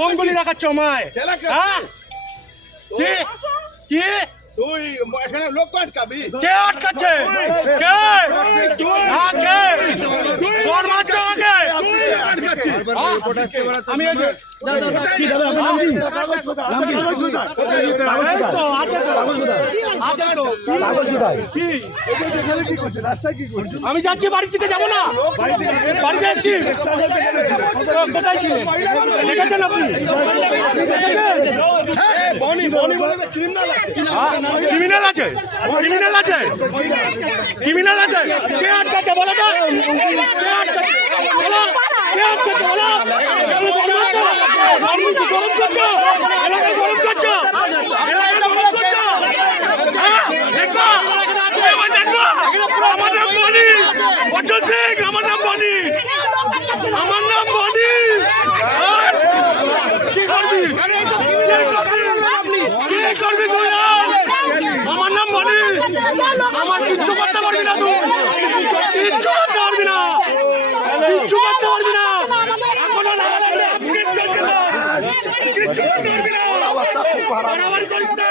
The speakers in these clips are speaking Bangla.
কোনগুলি দেখাচ্ছ আমায়। হ্যাঁ? কি? কি? তুই এখানে লোক আটকাবি কে? আটকাচ্ছে কে হ্যাঁ কে? আমি কি কি কি কি কি কি যাচ্ছি বাড়ি থেকে যাব না বাড়িতে কোথায় ছিলেন আপনি ক্রিমিনাল আছে ক্রিমিনাল আছে ক্রিমিনাল আছে ক্রিমিনাল আছে কে আটকাচ্ছে বলো তো কে আটকাচ্ছে বলো কে আটকাচ্ছে বলো তুমি আমার নাম বনি। আমার নাম আমার নাম বনি আমার নাম বনি না তুই কিচ্ছু করতে পারবি না কিচ্ছু করতে পারবি না পারবি না বাড়াবাড়ি করিস না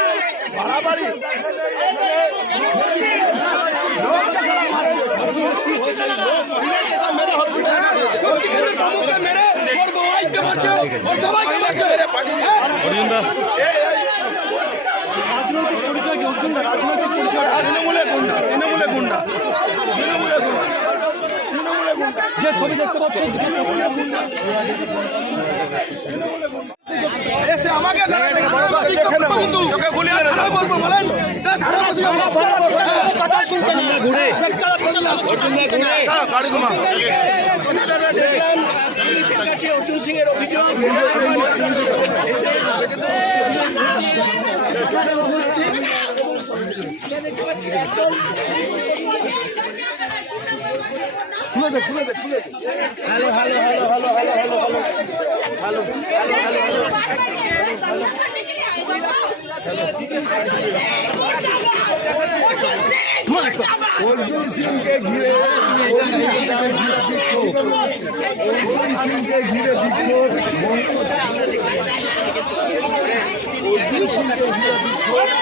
তৃণমূলে গুন্ডা তৃণমূলে গুন্ডা তৃণমূলে গুন্ডা যে ছবি দেখতে পাচ্ছেন এসে আমাকে দেখে নেব। তোকে গুলি মেরে ঘুমা খুলে দে খুলে দে খুলে দে অর্জুন সিংকে ঘিরে অর্জুন সিংকে ঘিরে বিক্ষোভ অর্জুন সিংকে ঘিরে বিক্ষোভ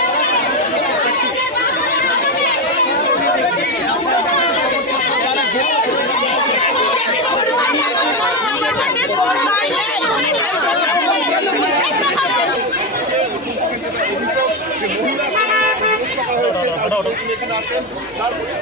তিনি এখানে আসেন। তারপরে